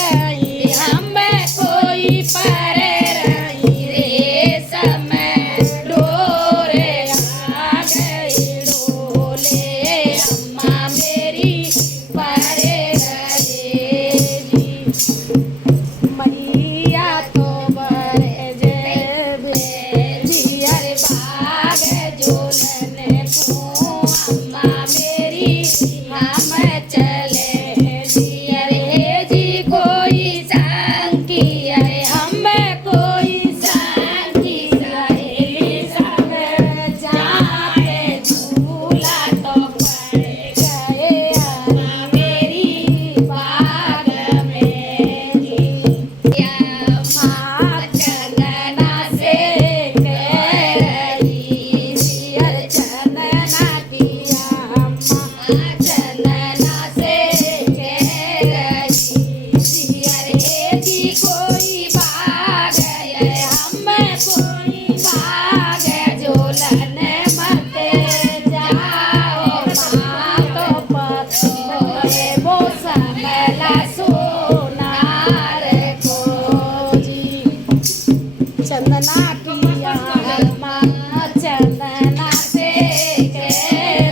रही हमें कोई पर रही रे समय डोरे आ गई डोले अम्मा मेरी परे रहे जी मैया तो बरे जे जियर बाग झोलन को अम्मा मेरी हम चले जियर जी कोई संगी है हमें कोई संगी सहेली सब जाते झूला तो पड़ गए अम्मा मेरी बाग में जी माँ चंदना से कह रही जियर चंदना दिया अम्मा चंदना से कह रही जियर जी कोई भाग है हमें कोई भाग झोलन मत जाओ माँ तो पतोए वो समला सोनार को जी चंदना किया माँ चंदना से कह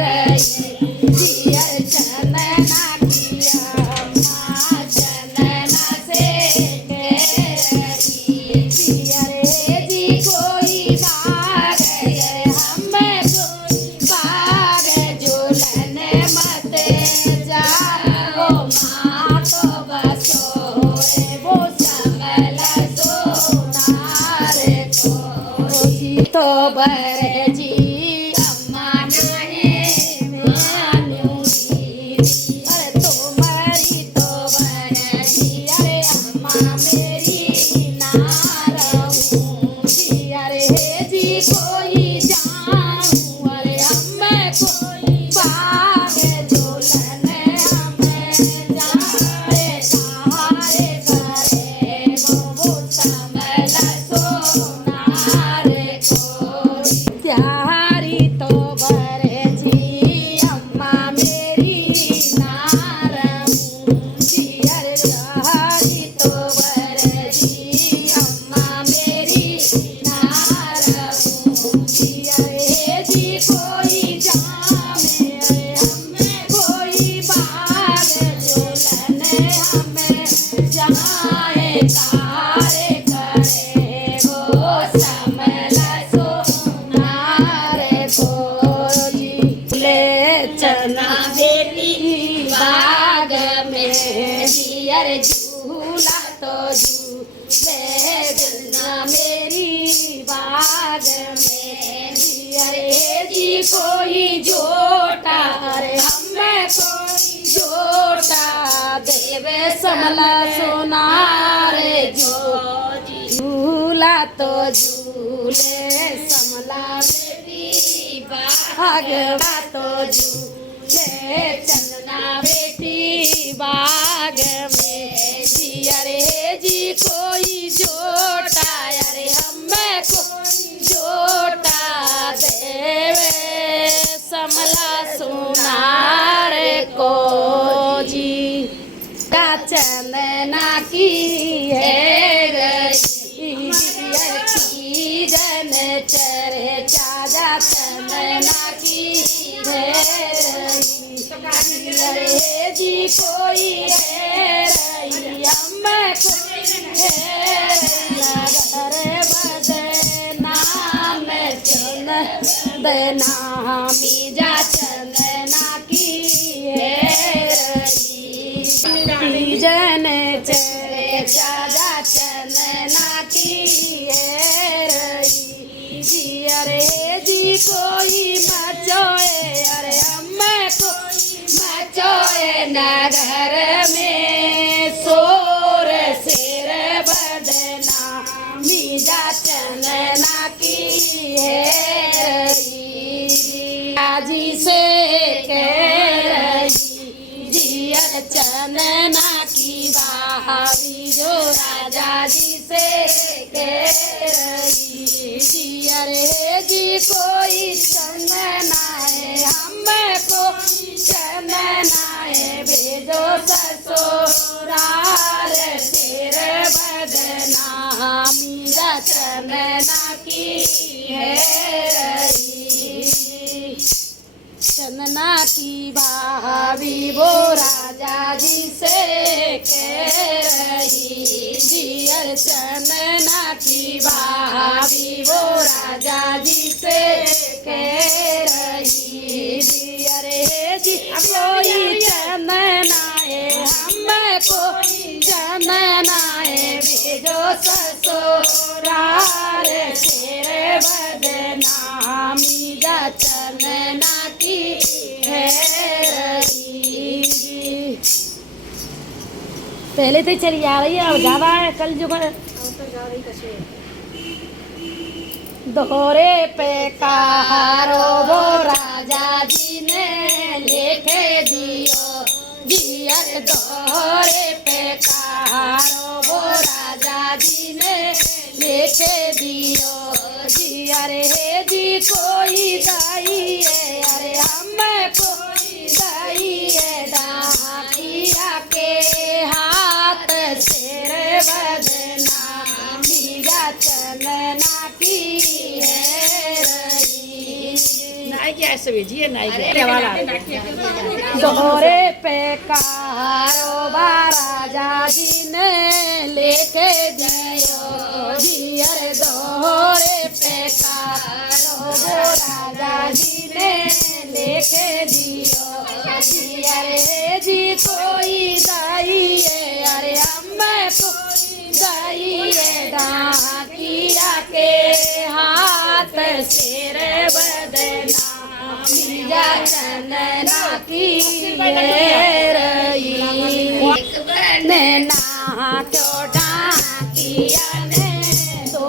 रही जियर चंदना किया माँ चंदना से कह रही जियर जी कोई भाग है हमें कोई भाग झोलन मत जाओ माँ तो बसोए वो समला सोनार को जी तो बर जी अम्मा नाहे मानूंगी अरे तुम्हारी तो बर जी अरे अम्मा मेरी ना रहूंगी अरे जी कोई जानू अरे हमें कोई भाग झोलन हमें जाए सहारे करे वो समला सोनार को त्यारी तो बरे जी अम्मा मेरी नारम जियर रहारी तो बरे जी अम्मा मेरी नारम जियर जी कोई जाने हमें कोई भाग झोलन हमें जाए तारे करे वो समला सोनार को जी ले चना बेटी बाग में जियर झूला तो झूले चना मेरी बाग में जियर जी कोई जोटा अरे हमें कोई जोटा देवे समला सोनार झूला तो झूले समला बेटी बागवा तो झूले चंदना बेटी बाग में जियर जी कोई जोटा अरे हमें कोई जोटा देवे समला सोनार को जी का चंदना की है गई की जन चरे चाजा चंदना की है रही जी कोई है रही हमें कोई है नगर बदे नाम चंदना मीजा चंदना की है रही जन चरे चाजा चंदना की है रही जियर जी कोई मचोए अरे हमें कोई मचोए नगर में शोर सिर बदना मीजा चंदना की है जी से कह रही जियर चंदना की भाभी जो राजा जी से कह रही जियर जी कोई चंदना है हमको चंदना है भेजो ससुराल से कह रही जियर चंदना की भाभी वो राजा जी से कह रही जियर जी कोई चंदनाए हमको चंदनाए भेजो ससुराल तेरे बदनामी जा चंदना की है रही। पहले तो चली आ रही है अब ज्यादा है कल जो दोहरे पे कहारो वो राजा जी ने लेके दियो जियर दोहरे पे कहारो वो राजा जी ने लेके दियो जियर हे जी कोई दाई है अरे हम कोई दाई है डाकिया के हाथ शेर बदनामी जा चंदना की है रही। दोहरे पे कारोबा राजा जी ने लेके दियो जियर दोहरे पे कारोबा राजा जी ने लेके दियो जियर जी कोई दाई है अरे अम्मा कोई दाई है डाकिया के हाथ शेर बदनामी जा चंदना की है रही। नैना क्यों डाकिया ने दो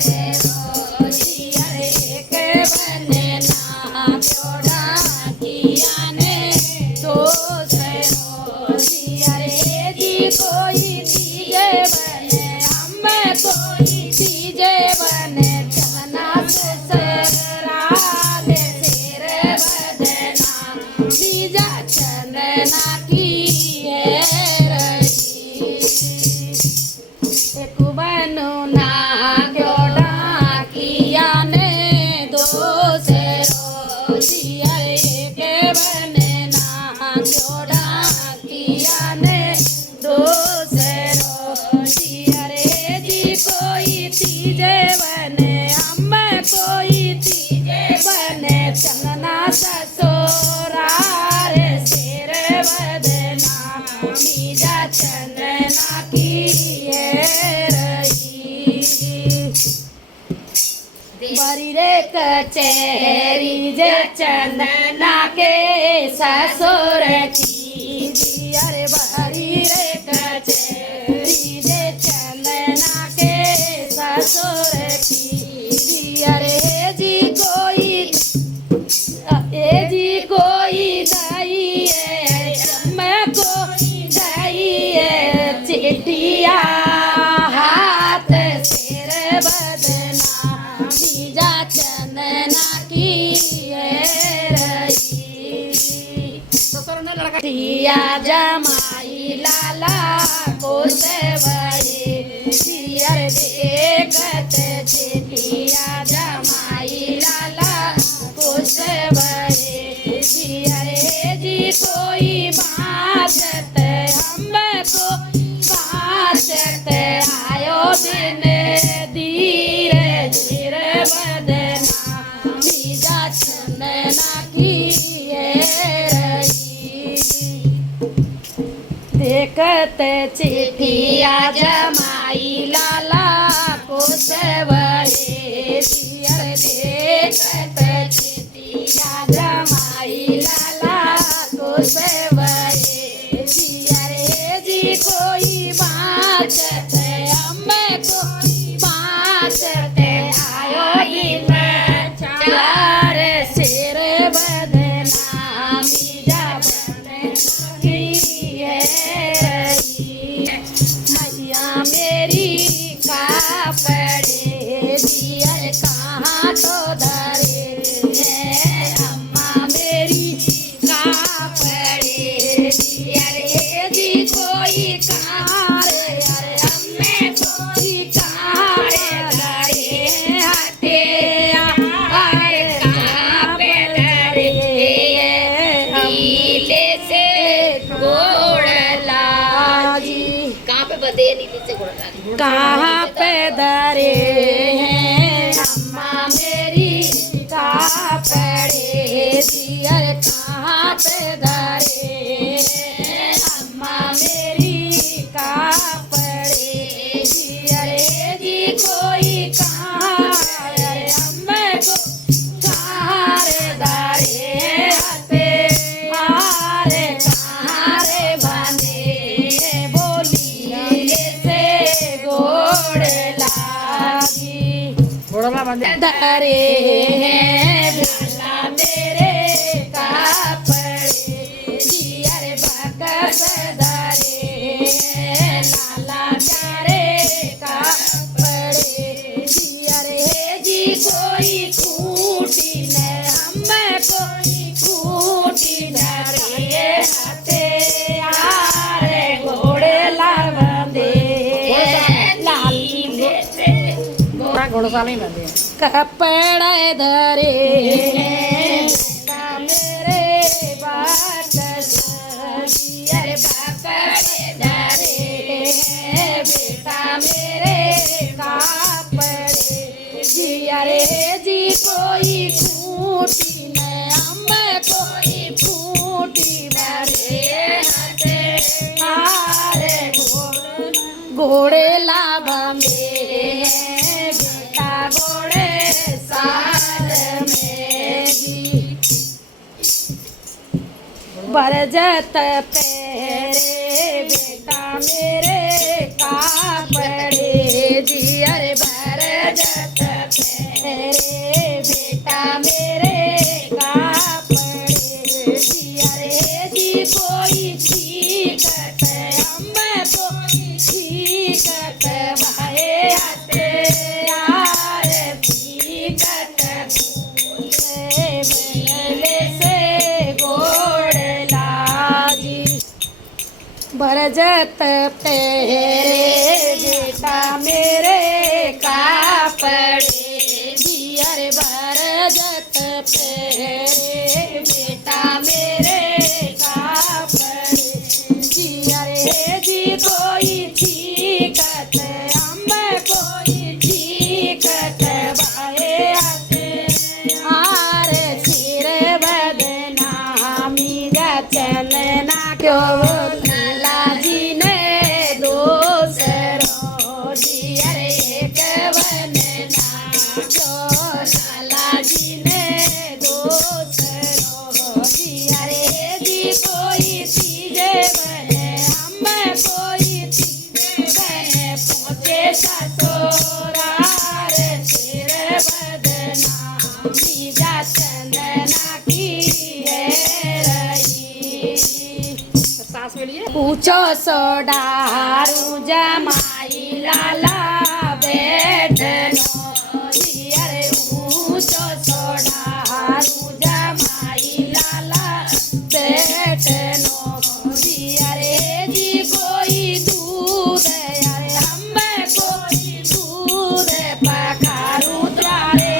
से रोजिया एक बनना क्यों डाकिया ने दो से रोजिया जी कोई चीजे बने हम कोई चीजे बने चलना ससुराल तेरे बदना बीजा चंदना की है रही। एक बनो ना क्यों डाकिया ने दो से रोजिया एक बने ना क्यों डाकिया ने दो से रोजिया रे जी कोई चीजे बने हम कोई चीजे बने चंदना ससुराल शेर बदनामी जा चंदना की है रही। बड़ी रे कचहरी जे चंदना के ससुर की जियर बड़ी रे कचहरी जे चंदना के ससुर की जियर जी कोई ए जी कोई दाई है मैं कोई दाई है चिट्ठिया हाथ शेर बदनामी जा चंदना की है रही। सिया जमाई लाला को सेवई सियर देखत चिट्ठिया जमाई लाला को सेवई सियर जी कोई बात हमको बात आयो दिन धीरे धीरे बदनामी जा चंदना की है रही। देखत चिट्ठिया जमाई लाला को सेवई सियर देखत चिट्ठिया जमाई लाला को सेवई सियर जी कोई बात हमें कोई बात आयो दिन चार सिर बदनामी जा की है रही। मैया मेरी का पड़े दियर कहाँ तो धरे है अम्मा मेरी का पड़े दियर जी कोई कहाँ रे अरे अम्मे कोई कहाँ रे धरे हटे अरे कहाँ पे धरे नीले से गोड़ ला कहाँ पे धरे हैं अम्मा मेरी कापड़े दियर कहाँ पे धरे हैं अम्मा मेरी कापड़े दियर जी कोई कहाँ अरे अम्मा को कहाँ रे धरे हते हारे कहाँ रे बंधे बोली से गोड़ लागी धरे हैं भला मेरे कापड़े जियर बकस धरे हैं लाला प्यारे कापड़े जियर है जी कोई खूटी न हम कोई खूटी न रे हते यारे घोड़े लाल बंदे लाली लेते घोड़साला ही बंदे कपड़े धरे हैं मेरे बाट जियर कपड़े धरे हैं बेटा मेरे कापड़े जियर जी कोई खूटी न हम कोई खूटी भरे हटे हारे घोड़े लाभा में बेटा घोड़े साल में जी बरजत पेरे बेटा मेरे कापड़े जियर बरजत पेरे बेटा मेरे कापड़े जियर जी कोई चीकट हम कोई चीकट भाई हते यार चीकट बेले से गोड़ लाजी बरजत पेरे बेटा मेरे कापड़े जियर बरजत पेरे बेटा मेरे कापड़े जियर जी कोई चीकट हम कोई चीकट भाई हते हारे सिर बदनामी चलना क्यों लाजी ने दोसरो जियर एक बनना क्यों लाजी ने दोसरो जियर जी कोई चीज बने हम कोई चीज बने पहुँचे ससुरा रे सिर बदनामी चंदना की है रही सास के लिए पूछो सोडारू जमाई लाला बैठनो जियर पूछो सोडारू जमाई लाला बैठनो जियर जी कोई दूध यार हम कोई दूध पखारू तारे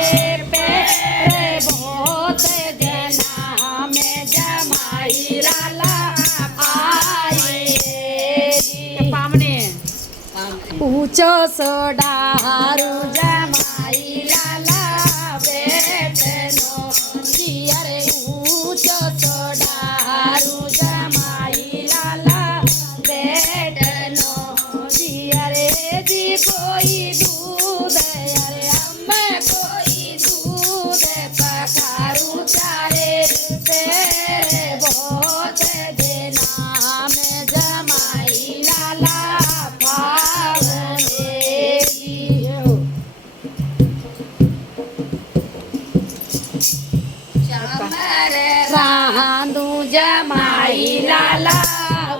पैरे बहुत जना में जमाई लाला पूछो सोडारू जमाई लाला बैठनो जियर पूछो सोडारू जमाई लाला बैठनो जियर जी कोई दूध यार हम कोई दूध पखारू चारे तेरे बहुत देना में जमाई लाला रांधू जमाई लाला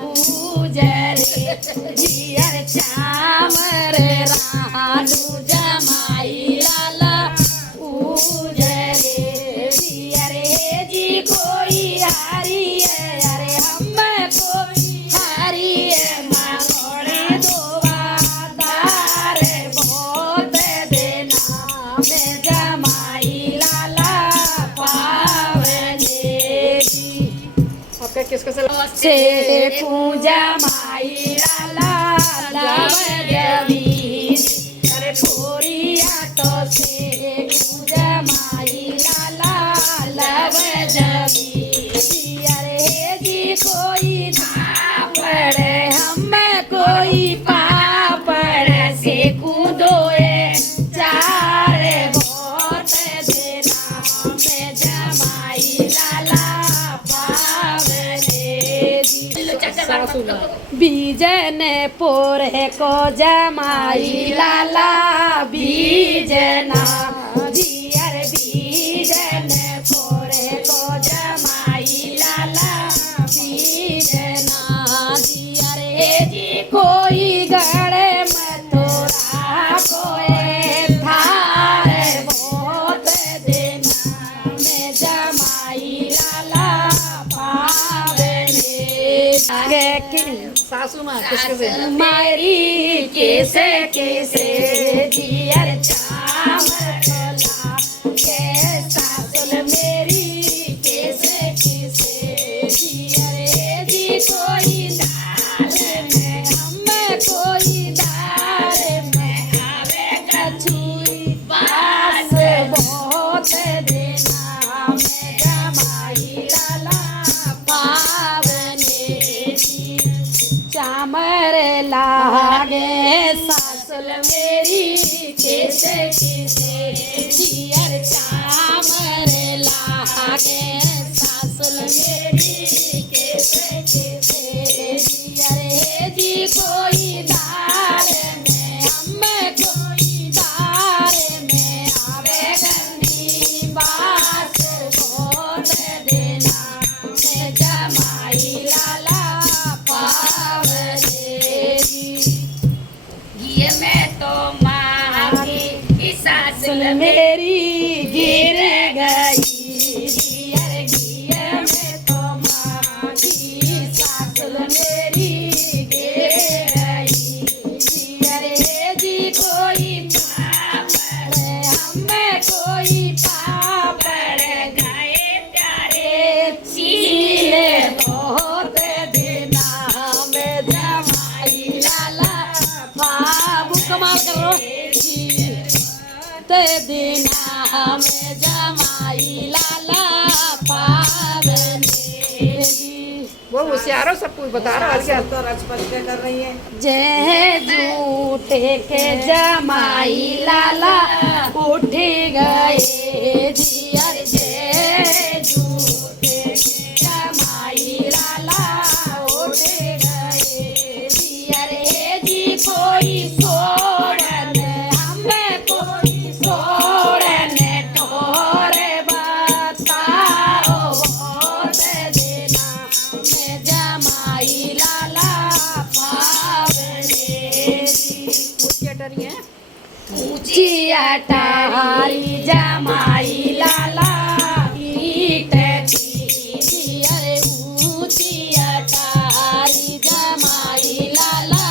उजरे जियर चामर रांधू जमाई लाला उजरे जियर जी कोई हारी है अरे हम कोई हारी है मांगोड़े दोवादार बहुत देना में जमाई लाला आपका किसको से से पूजा माई लाला बीजन पोरे को जमाई लाला बीजना जियर बीजन पोरे को जमाई लाला बीजना जियर जी कोई गड़े मथुरा कोए थारे बहुत देना में जमाई लाला पावने आगे की सासू माँ किसके से मारी कैसे कैसे जियर चाम खोला के सासुल मेरी कैसे कैसे जियर जी कोई दाल में हम कोई दाल में आवे कछुई बास बहुत देना में जमाई लाला पावने जी चामर लागे सासुल मेरी कैसे कैसे जियर चामर लागे सासुल मेरी कैसे कैसे जियर जी कोई दाल में हम कोई दाल में आवे गंदी बात बहुत देना में जमाई लाला ये मैं तो माँ की सासुल मेरी गिर गई जियर गियर में तो माँ की सासुल मेरी गिर गई जियर जी कोई पापड़ हम कोई पापड़ गए प्यारे चीरे बहुत देना में जमाई लाला बाबू कमाल करो ते देना में जमाई लाला पावने वो होशियारो सब कुछ बता रहा है क्या तो रचपच कर रही है। जय झूठे के जमाई लाला उठ गए जियर जय झूठे के जमाई लाला उठ गए जियर जी कोई सोड़न हम कोई सोड़न ठोरे बताओ बहुत देना में जमाई लाला पावने थिएटर है ऊंची अटारी जमाई लाला ईट की जियर ऊंची अटारी जमाई लाला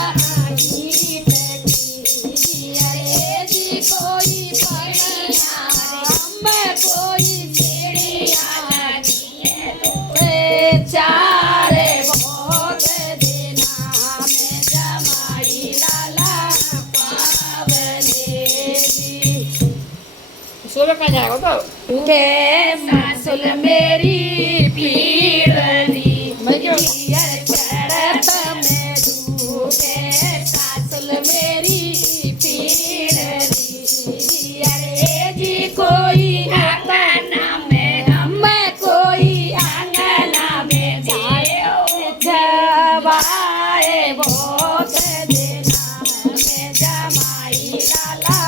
ईट की जियर जी कोई पड़िया हम कोई चिड़िया चारे बहुत देना में जमाई लाला पावने सोलह का जाएगा तो के सासुल मेरी पीड़नी जियर चढ़त में धूके सासुल मेरी पीड़नी जियर जी कोई आंगना में हम कोई आंगना में जाए जवाए बहुत देना में जमाई लाला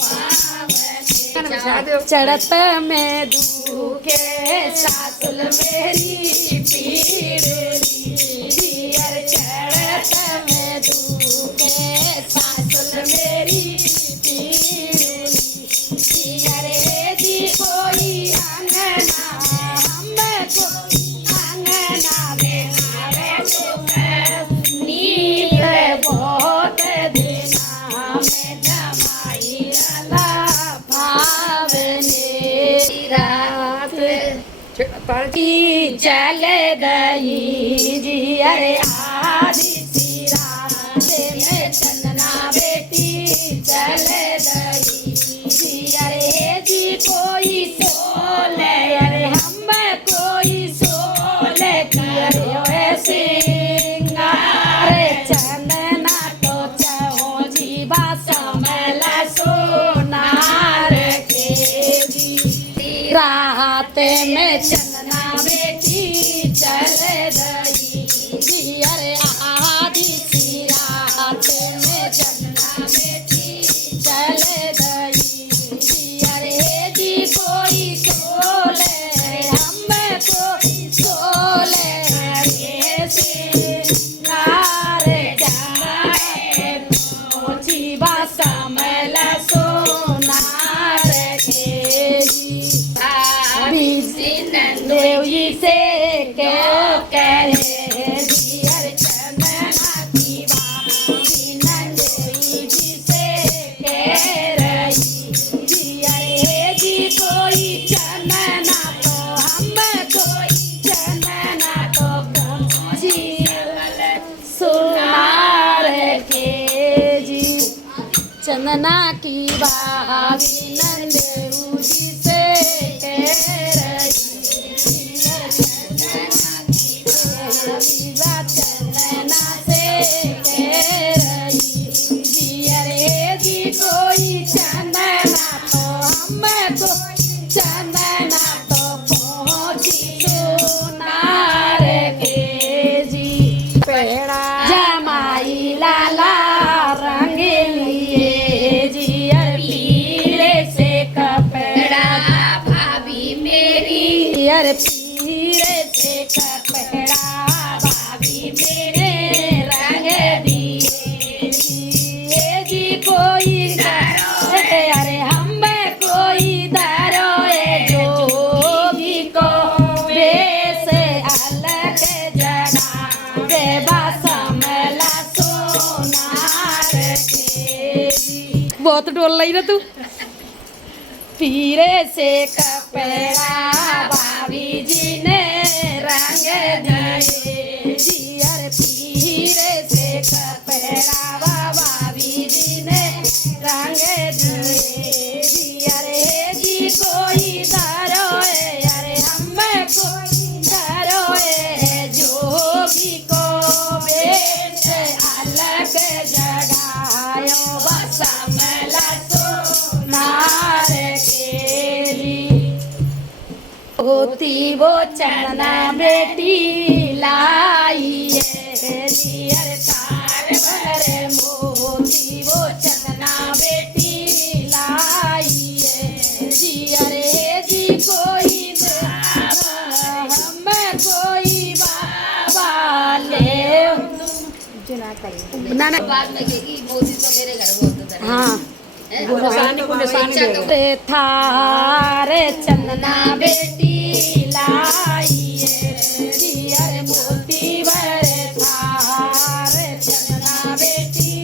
पावने चढ़त में दुखे सासुल मेरी पीड़नी जियर चढ़त में दुखे सासुल मेरी पीड़नी जियर जी कोई आंगना हम कोई आंगना में आवे सुख नील बहुत देना में जमाई लाला पावने रात की चल गई जियर आदि सिरा में चंदना बेटी चल गई जियर जी कोई सोले अरे हम कोई सोले करे सिंगार चंदना तो चहो जीवा समला सोनार के रात में चंदना बेटी चल गई जियर आज चंदना की बावी नंदेऊ जी से कह रही विवा चंदना से कह रही जी अरे जी कोई चंदना तो हमको चंदना तो पहुँची सोनार के जी पेड़ा जमाई लाला रंग लिए जियर पीले से कपड़ा भाभी मेरी जियर पीले से कपड़ा भाभी मेरे रंग दिए जी कोई अरे हम कोई दरो जोगी को बेस अलग जगा देवा समला सोनार के बहुत डोल रही ना तू पीरे से कपड़ा भाभी जी ने रंग दिए जियर पीरे से कपड़ा भाभी जी ने रंग दिए जियर जी कोई दरो अरे हम कोई दरो जोगी को बेस अलग जगायो बसमला सोनार के लिए होती वो चना बेटी लाई है जियर तार भरे मोती वो चना बेटी लाई है जियर जी कोई हम कोई बाबा ले ना ना बाद में कहेगी मोदी तो मेरे घर बोलते थे हाँ निशानी को निशानी दे दो। रे थारे चंदना बेटी लाई है जियर मोती भरे थारे चंदना बेटी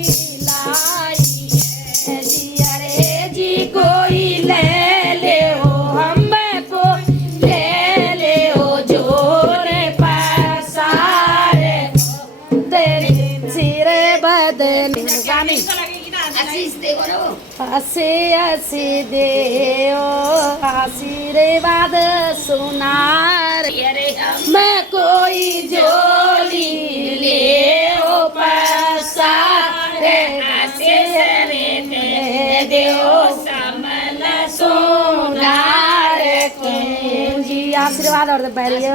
लाई है जियर जी कोई ले हो हमको ले हो जोरे पसारे तेरे सिरे बदन गामी आशीष देखो ना वो हसे हसे देओ आशीर्वाद सुनार अरे हम मैं कोई जोली ले ओ पसारे हसे रे देओ समला सोनार के जी आशीर्वाद और बैरिए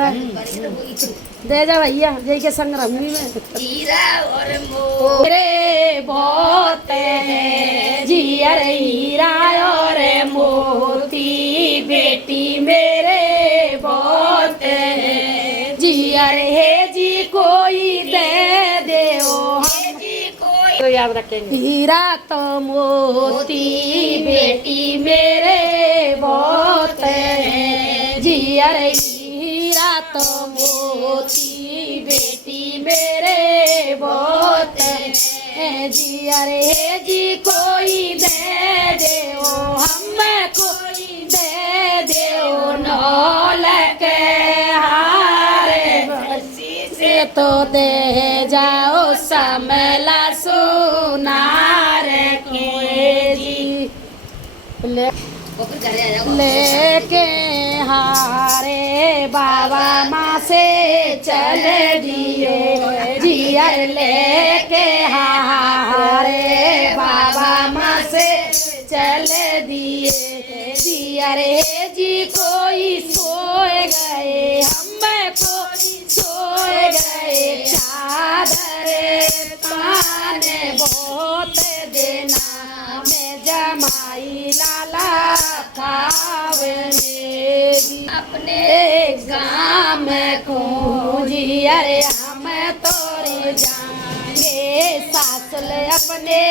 दे जा भैया जय के संग रहूंगी मैं हीरा और मोती मेरे बहुत है जियर हीरा और मोती बेटी मेरे बहुत है जियर है जी कोई दे हो जी कोई तो याद रखेंगे हीरा तो मोती बेटी मेरे बहुत है जियर हीरा तो मोती बेटी मेरे बहुत है जियर है जी कोई दे हो हम कोई दे हो नौलक हारे बसी से तो दे जाओ समला सोनार के जी ले वो फिर घर आ जाओ लेके हारे बाबा माँ से चले दिए जियर लेके हारे बाबा माँ से चले दिए जियर जी कोई सोए गए हम कोई सोए गए चादर पाने बहुत देना में जमाई लाला खावने अपने गाँव में खोजी अरे हम तोरे जाएंगे सासुल अपने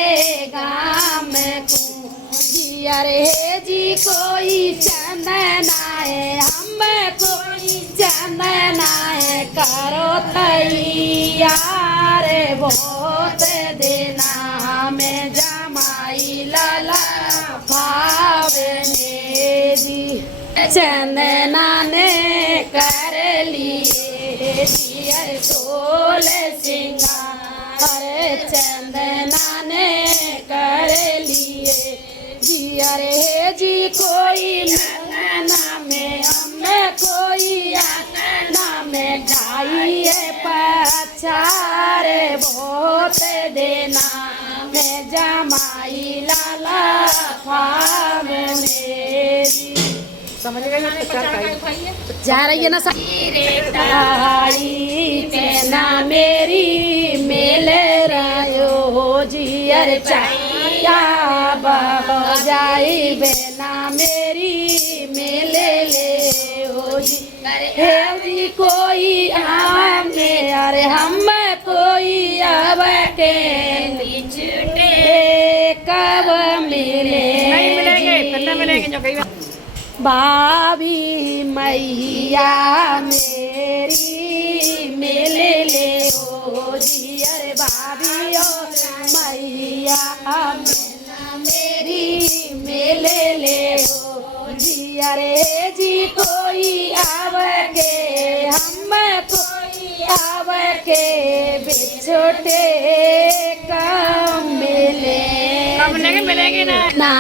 गाँव में खोजी अरे जी कोई चंदना है हम कोई चंदना है करो तैयार बहुत देना में जमाई लाला भावने जी चंदना ने कर लिए जियर सोल सिंगार चंदना ने कर लिए अरे जी कोई अंगना में हमें कोई अंगना में खाइए पछारे बहुत देना में जमाई लाला फामुने समझ गए ना? पचास जा रही है ना ताई पेना मेरी मेल रायो जियर चाइया बाबा जाई बेना मेरी मेले ले हो जी हे जी कोई आमे अरे हम कोई अब के बिछड़े कब मिले नहीं मिलेंगे, फिर न मिलेंगे जो कही भाभी मैया मेरी मेले ले ओ जी अरे भाभी ओ मैया मेरी मेले ले ओ जी अरे जी कोई आव के हम कोई आव के बिछोटे कम मिले कब मिलेंगे ना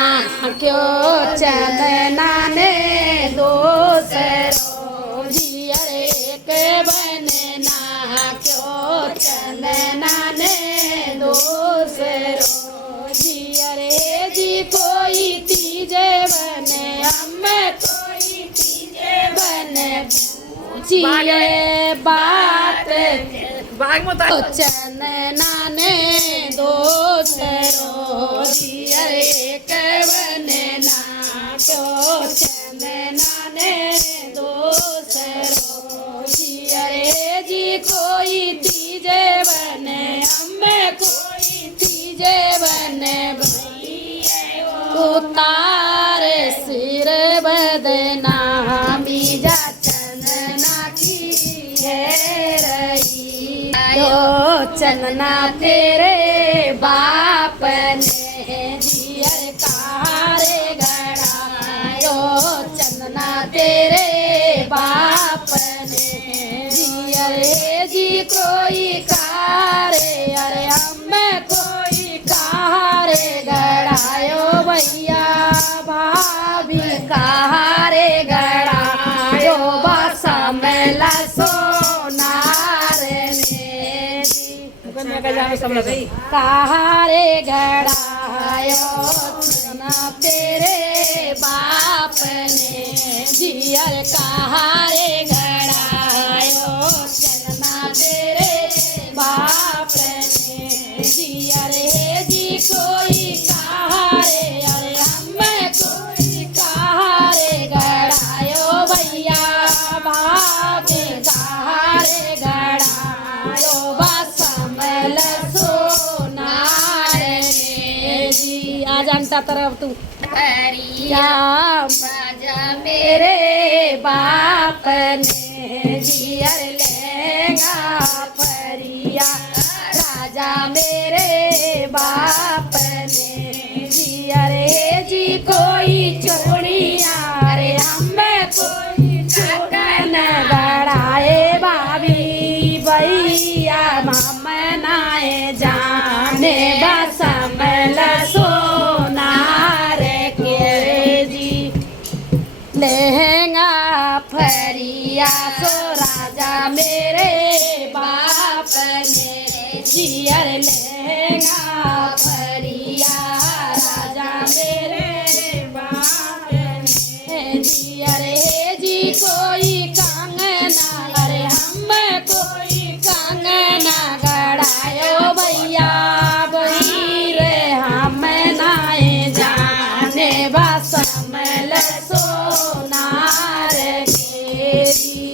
क्यों चंदना ने दोसरो जियर एक बनना क्यों चंदना ने दोसरो जियर जी कोई तीजे बने हम कोई तीजे बने पूछिए बात बाग में चंदना ने दोसरो जियर एक बनना क्यों चंदना ने दोसरो जियर जी कोई तीजे बने हम कोई तीजे बने उतार सिर बदना मीजा चंदना की है रही तो चंदना तेरे बाप ने जियर कारे गड़ायो चंदना तेरे बाप ने जियर जी कोई कारे अरे हम कोई कारे गड़ायो भैया भाभी कारे गड़ायो बासा मेला सोनार ने कारे गड़ायो चंदना तेरे बाप ने जियर कारे गड़ायो चंदना तेरे बाप ने जियर जी कोई कारे अरे हम कोई कारे गड़ायो भैया भाभी कारे गड़ायो बासमल सोनार ने जी आ जानता तरफ तू परिया राजा मेरे बाप ने जियर लेगा परिया राजा मेरे बाप ने जियर जी कोई चोड़िया रे हम कोई चोकन गड़ाए भाभी भैया मनाए जाने बसमल सोनार के जी लहंगा फरिया सो राजा मेरे बाप ने जियर लहंगा फरिया राजा मेरे बाप ने जियर जी कोई कंगना अरे हम कोई कंगना गड़ायो भैया बही रे हम नाए जाने बसमल सोनार केरी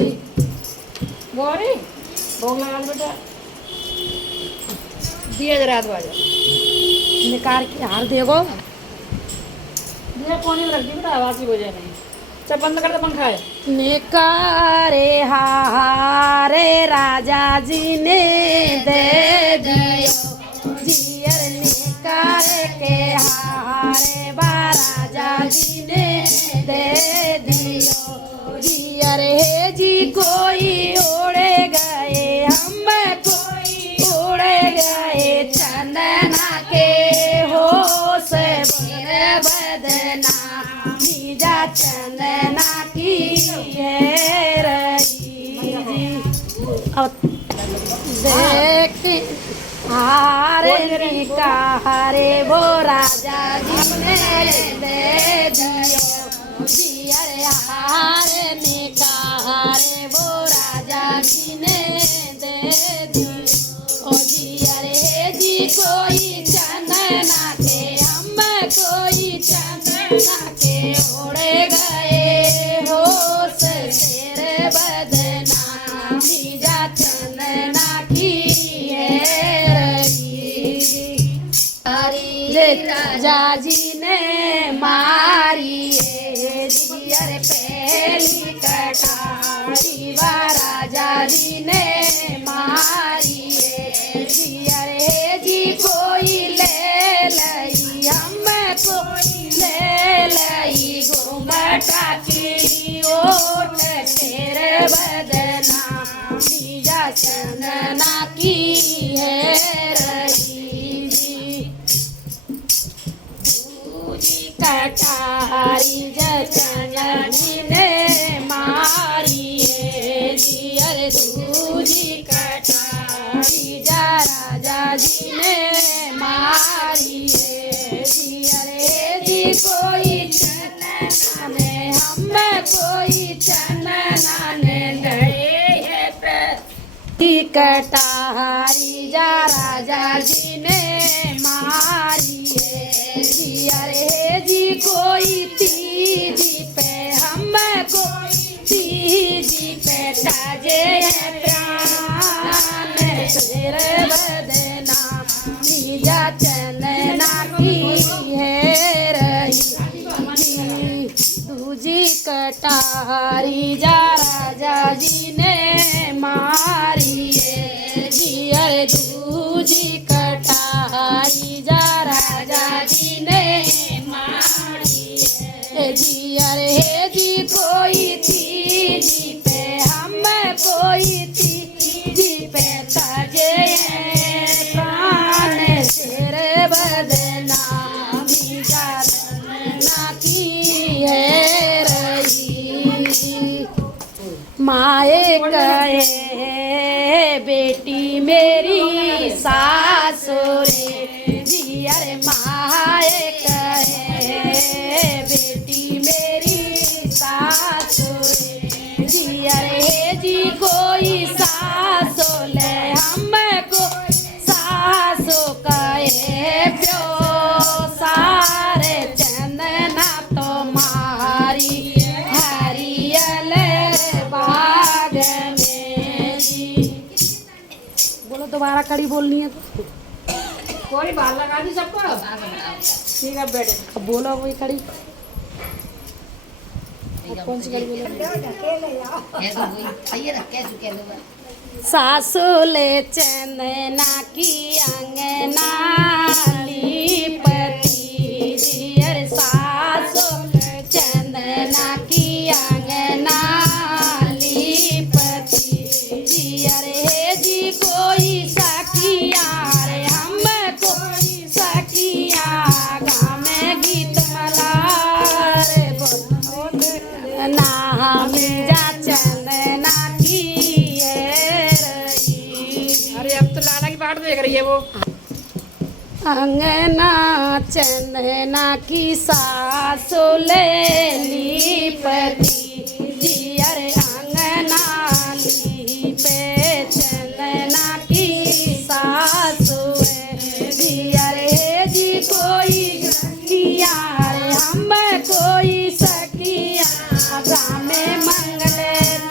गौरी भोग लगा लो बेटा दिया जरा दो आजा निकाल के हार देगो दिया पानी में रख दी बेटा आवाज ही हो जाए नहीं चल बंद कर दे पंखा है निकारे हारे राजा जी ने दे दियो जियर निकारे के हारे बा राजा जी ने दे दियो जियर हे जी कोई ओढ़े गए हम कोई ओढ़े गए चंदना के हो से बदना चंदना की है रही जी। अब देख हारे निकारे वो राजा जी ने दे दियो जी। अरे हारे निकारे वो राजा जी ने दे दियो ओ जी। अरे जी कोई चंदना के हम कोई चंदना के उड़े गए हो से तेरे बदनामी जा चंदना की राजा जी ने मारी है जी। अरे पहली कटारी वा राजा जी ने मारी है जी। अरे जी कोई ले लई हम कोई ले लई घूंघटा की ओट तेरे बदनामी जा चंदना की है रही जी। कटारी जचननी ने मारी है जी। अरे दूजी कटारी जा राजा जी ने मारी है जी। अरे जी कोई चंदना ने हम कोई चंदना ने गए है कटारी जा राजा जी ने मारी है जी। अरे जी कोई तीजी पे हम कोई तीजी पे ताजे है प्राण तेरे बदनामी जा चंदना की है रही। दूजी कटारी जा राजा जी ने मारी है जी। अरे दूजी कटारी जा राजा जी ने मारी है जी। अरे जी कोई तीजी पे हम कोई तीजी पे ताजे प्राण तेरे बदनामी जा चंदना की है रही। माए कहे बेटी मेरी सासुरे जी। अरे माए कहे बेटी मेरी सासुरे जी। अरे जी कोई सासो ले हम कोई सासो कहे प्यो सारे चंदना तो मारी हरियल बाग में जी। बोलो दोबारा कड़ी बोलनी है तो कोई बाल लगा दी सबको। ठीक है बेटे। अब बोलो वही कड़ी। कौन सी कड़ी बोलो? सासु ले चंदना की अंगना लीपती जी। अरे सासु चंदना की अंगना लीपती जी। अरे जी कोई सखिया रे हम कोई सखिया गाँव में गीत मलार नाम जा चंदना की है रही। अरे अब तो लाला की बाट देख रही है वो। अंगना चंदना की सासु ले लीपती जी। अरे अंगना लीपे चंदना की सासु जी। अरे जी कोई सखिया रे हम कोई सखिया ग्राम में मंगल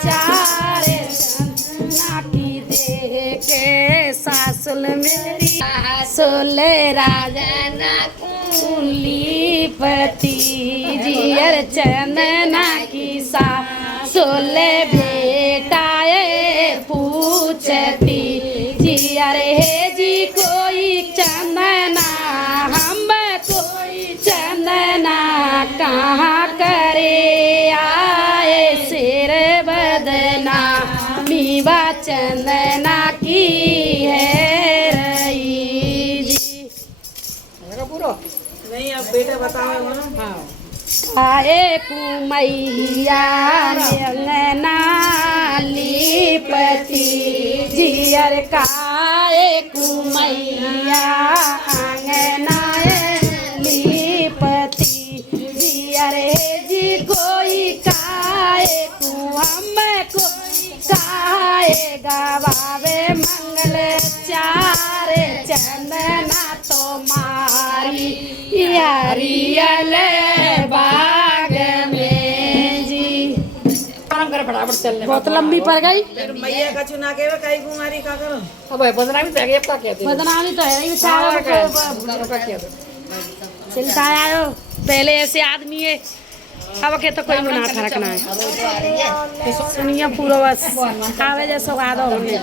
चारे चंदना की दे के सासुल मेरी सोले राजना लीपती जी। अरे चंदना की सासुले बेटाए पूछती जी। अरे जी कोई चंदना हम कोई चंदना कहाँ करे आए सिर बदना मीवा चंदना की है रही जी। पूरा नहीं अब बेटा बताओ ना। हाँ काए कुमैया अंगना लीपति जियर काए कुमैया अंगना लीपति जियर जी कोई काए कुहम को काए गवावे मंगल चारे चंदना तो मारी यारियल बाग में जी। काम कर फटाफट चलने बहुत लंबी पड़ गई। मैया का चुना के कई कुमारी का करो। अब बदनामी तो है अब क्या कहते हैं बदनामी तो है ही बेचारा क्या कहते हैं चिंता आयो पहले ऐसे आदमी है अब के तो कोई मुनाफा रखना है सुनिए पूरा बस आवे जैसा वादा होने